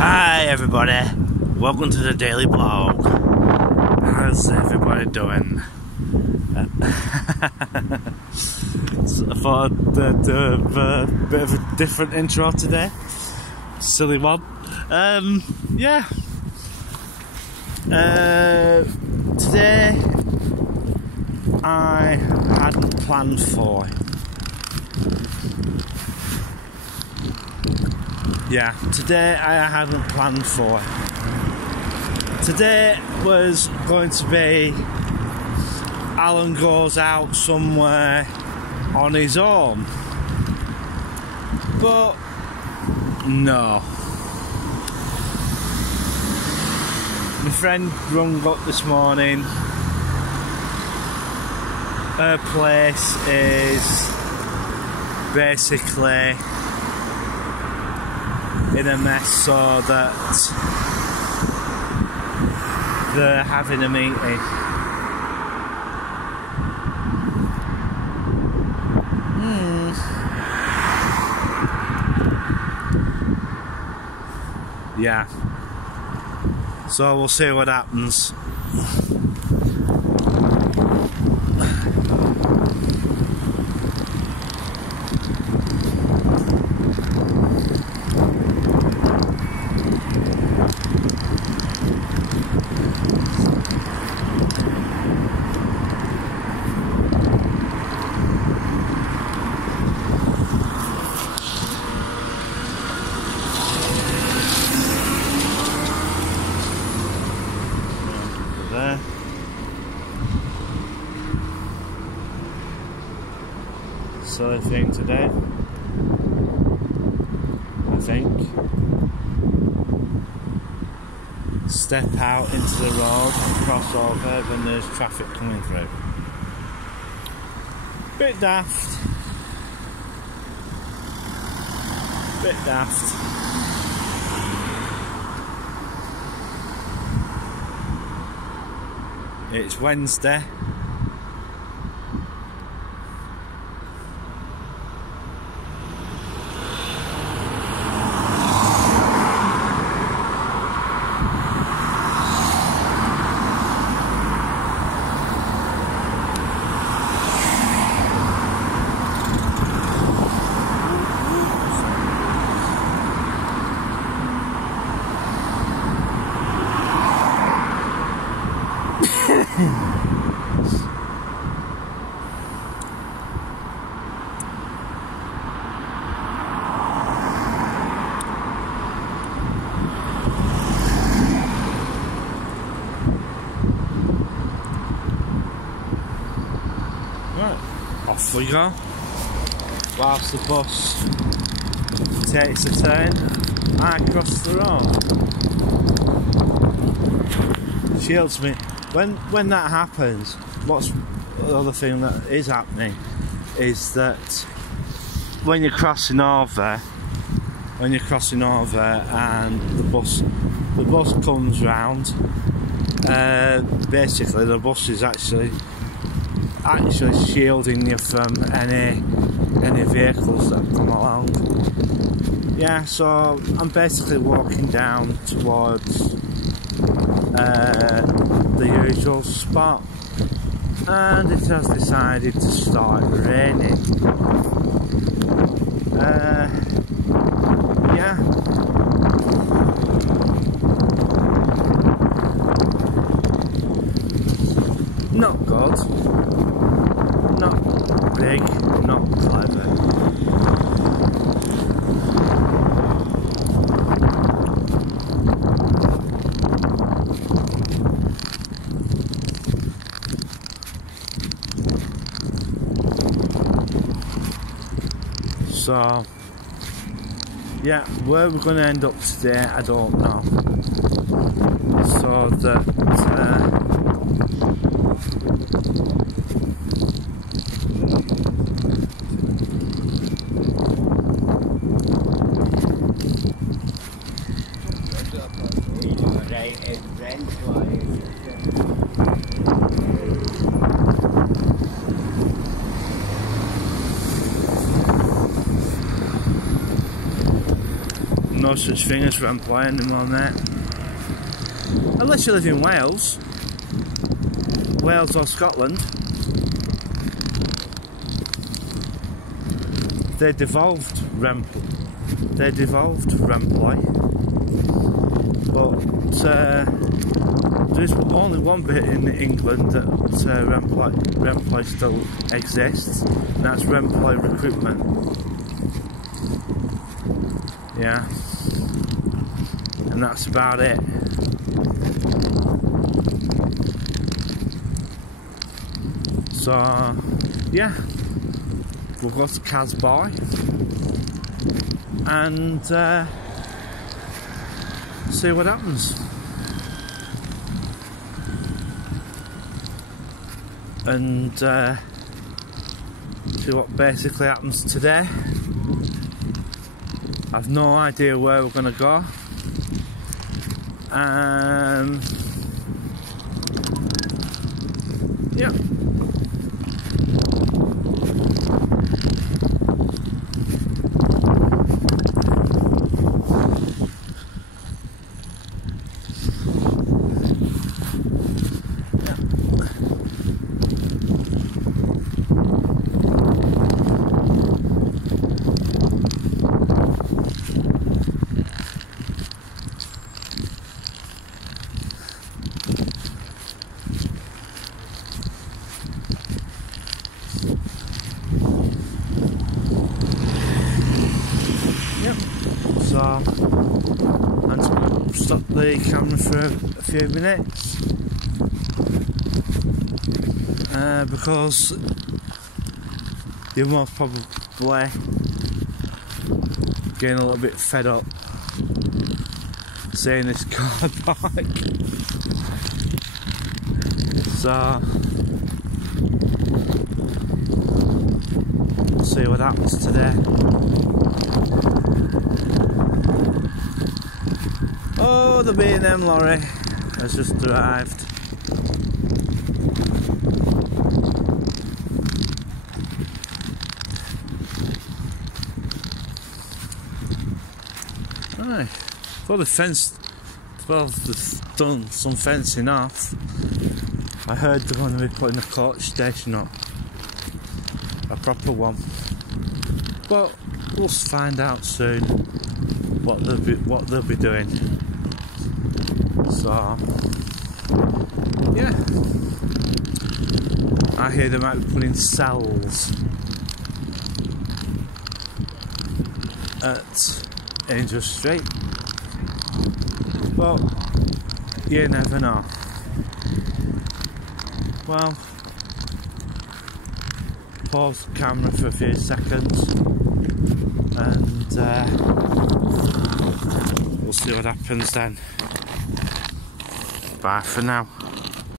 Hi everybody, welcome to the Daily Blog. How's everybody doing? So I thought I'd do a bit of a different intro today. Silly one. Yeah. Today I hadn't planned for it. Yeah, today I hadn't planned for it. Today was going to be Alan goes out somewhere on his own. But no. My friend rung up this morning. Her place is basically in a mess, so that they're having a meeting. Yeah. So we'll see what happens. There. Silly thing today, I think. Step out into the road and cross over when there's traffic coming through. Bit daft. Bit daft. It's Wednesday. Off we go, whilst the bus takes a turn. I cross the road. Shields me. When that happens, what's the other thing that is happening is that when you're crossing over and the bus comes round, basically the bus is actually shielding you from any vehicles that come along. Yeah, so I'm basically walking down towards the usual spot, and it has decided to start raining. Yeah. Not good. Not big, not clever. So, yeah, where we're going to end up today, I don't know. So that no such thing as Remploy anymore, mate. Unless you live in Wales or Scotland. They devolved Remploy. But there's only one bit in England that Remploy still exists, and that's Remploy Recruitment. Yeah, and that's about it. So yeah, we'll go to Casboy and see what happens. And see what basically happens today. I've no idea where we're gonna go. Yeah. So I'm just going to stop the camera for a few minutes because you're most probably getting a little bit fed up seeing this car park. So we'll see what happens today. Oh, the B&M lorry has just arrived. Right, well they've done some fencing off. I heard they're going to be putting a coach station up, a proper one. But we'll find out soon what they'll be doing. So yeah, I hear they might be putting cells at Angel Street, but you never know. Well, pause the camera for a few seconds and we'll see what happens then. Bye for now.